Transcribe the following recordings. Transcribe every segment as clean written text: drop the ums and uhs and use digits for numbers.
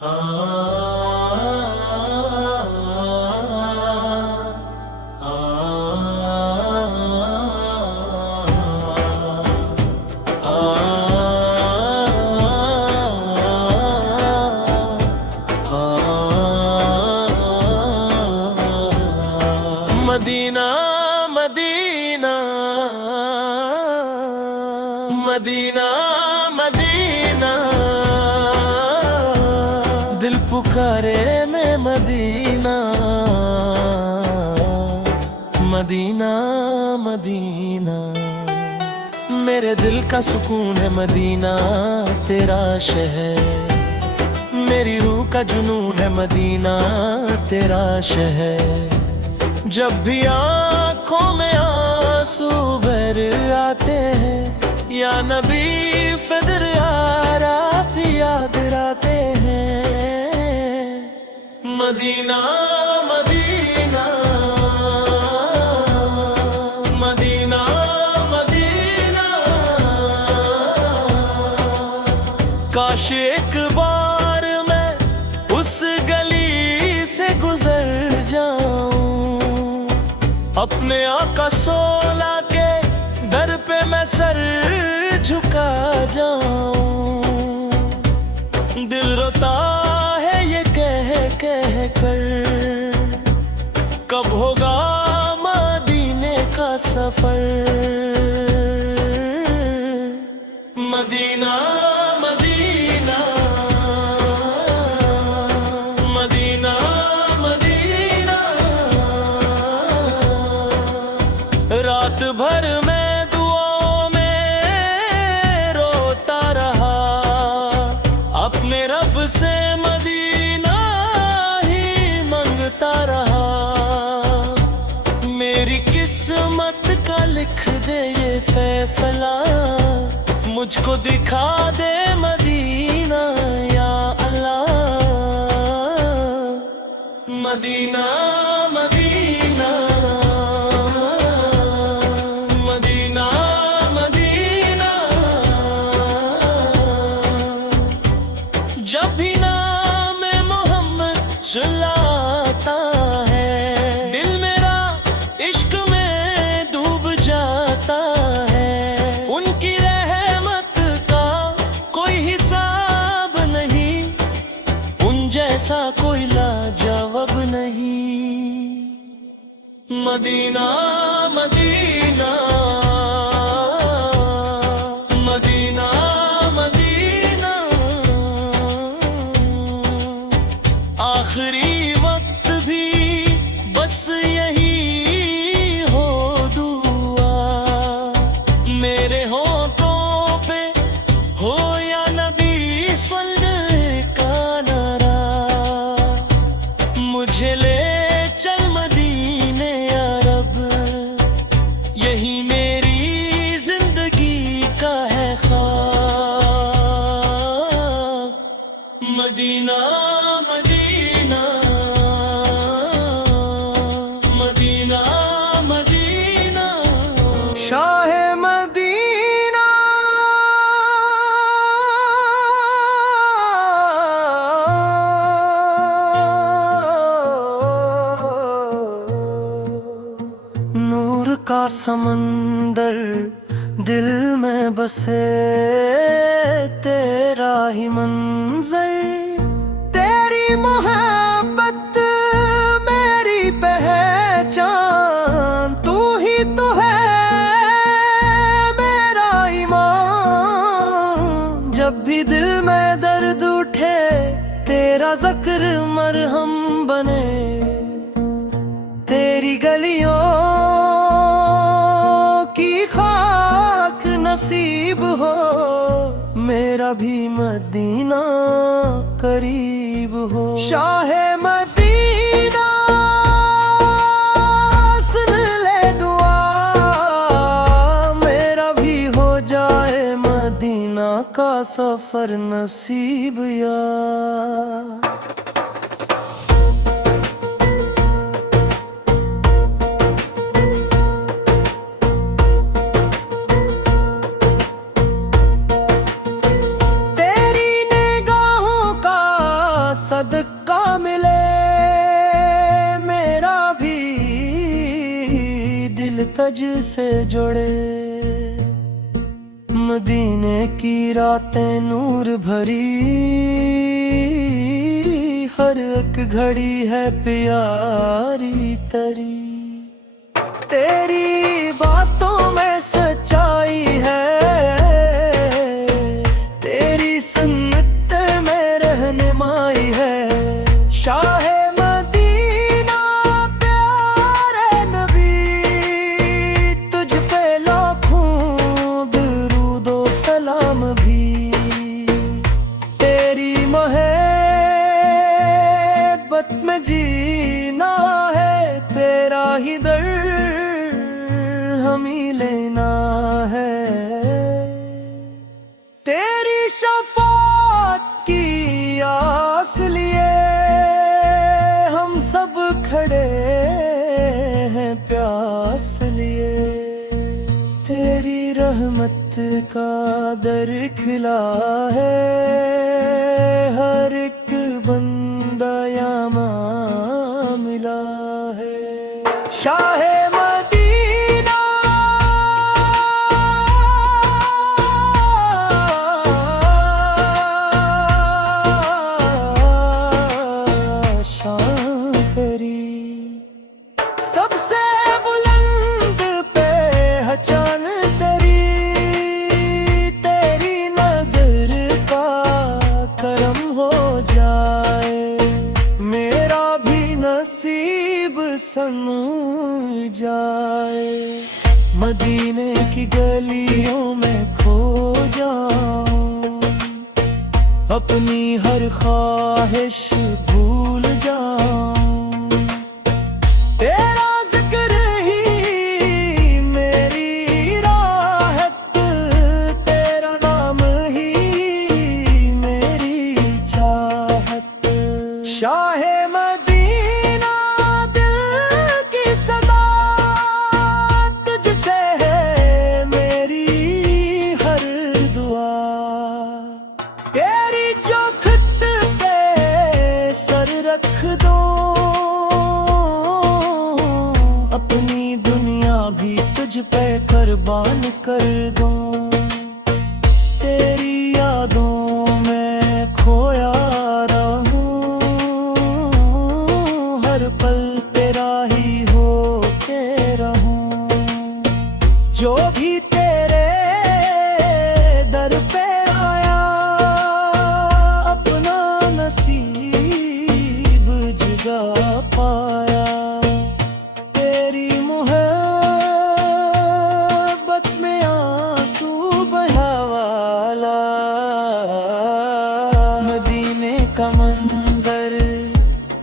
Medina Medina Medina Medina, दिल पुकारे मैं मदीना मदीना मदीना। मेरे दिल का सुकून है मदीना तेरा शहर, मेरी रूह का जुनून है मदीना तेरा शहर। जब भी आँखों में आंसू भर आते हैं, या नबी फिक्र यार आप याद आते हैं। मदीना मदीना मदीना मदीना, काश एक बार मैं उस गली से गुजर जाऊं, अपने आका सोला के दर पे मैं सर झुका जाऊं। दिल रोता है ये कह कह कर, कब होगा मदीने का सफर। मदीना मदीना मदीना मदीना, रात भर मैं दुआओं में रोता रहा, अपने रब से मदीना ही मांगता रहा। मेरी किस्मत का लिख दे ये फैसला, मुझको दिखा दे मदीना या अल्लाह। मदीना मदीना मदीना मदीना, जब भी नाम मोहम्मद सुलाता है, दिल मेरा इश्क में डूब जाता है। उनकी रहमत का कोई हिसाब नहीं, उन जैसा कोई लाजवाब नहीं। मदीना मदीना मदीना मदीना, आखिरी वक्त भी बस यही हो दुआ, मेरे होठों पे हो या नबी सल्लल्लाहु का नारा। मुझे ले चल मदीने या रब, यही मेरी जिंदगी का है ख्वाब। मदीना मदीना मदीना मदीना, शाह मदीना नूर का समंदर दिल में बसे, तेरा ही मंजर, तेरी मोहब्बत मेरी पहचान। तू ही तो है मेरा ईमान, जब भी दिल में दर्द उठे तेरा जिक्र मरहम बने। तेरी गलियों की खाक नसीब हो, मेरा भी मदीना करीब हो। शाह मदीना सुन ले दुआ, मेरा भी हो जाए मदीना का सफर नसीब यार। सदका मिले मेरा भी दिल तज से जुड़े। मदीने की रातें नूर भरी, हर एक घड़ी है प्यारी तरी। तेरी बातों में सच्चाई है, तेरी सुन्नत में रहनुमाई है। शाहे मदीना प्यारे नबी, तुझ पे लाखों दुरूदो सलाम भी। तेरी मोहब्बत में जीना है, तेरा ही दर हमें लेना है। तेरी शफाअत की आस लिए हम सब खड़े हैं प्यास लिए। तेरी रहमत का दर खिला है, हर एक बंदा यामा मिला है। शाहे सबसे बुलंद पहचान तेरी, तेरी नजर का करम हो जाए। मेरा भी नसीब संवर जाए। मदीने की गलियों में खो जाऊं, अपनी हर ख्वाहिश भूल जाऊं। तेरा जिक्र ही मेरी राहत, तेरा नाम ही मेरी चाहत। शाहे मदीना दिल की सदा, तुझसे है मेरी हर दुआ। तेरी चौखट पे सर रख दो, अपनी दुनिया भी तुझ पे कुर्बान कर दूं। तेरी यादों में खोया रहूं, हर पल तेरा ही होके रहूं। जो भी तेरे दर पे आया, अपना नसीब जगा पाया। का मंजर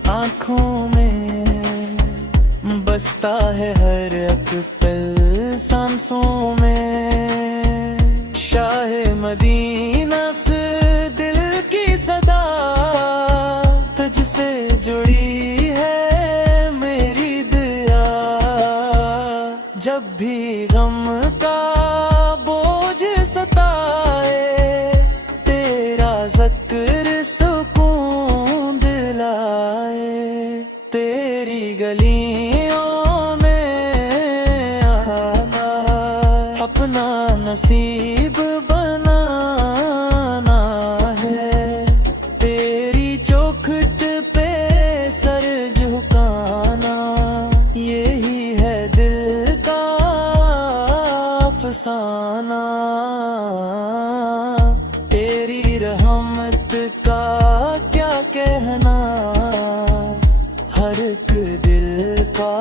आँखों में बसता है, हर एक पल सांसों में। शाहे मदीना से दिल की सदा, तुझसे जुड़ी है मेरी दुआ। जब भी गम का बोझ सताए, तेरा ज़िक्र तेरी गलियों में आना, अपना नसीब बनाना है। तेरी चौखट पे सर झुकाना, यही है दिल का अफसाना। तेरी रहमत का क्या कहना, हर एक दिल का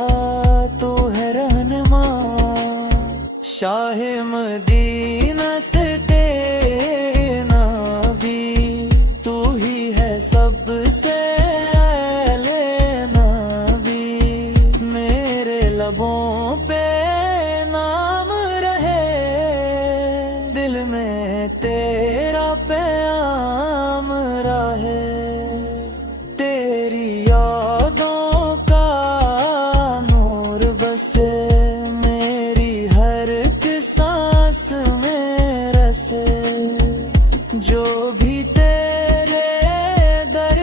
तो है रहनुमा। शाहे मदीना से तेना भी, तू ही है सबसे लेना भी। मेरे लबों पे नाम रहे, दिल में तेरा प्याम रहे। तेरी यादों का नूर बसे, मेरी हर एक सांस में रसे। जो भी तेरे दर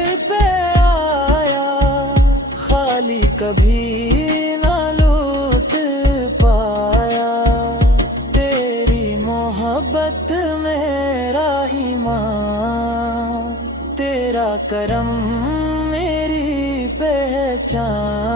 करम मेरी पहचान।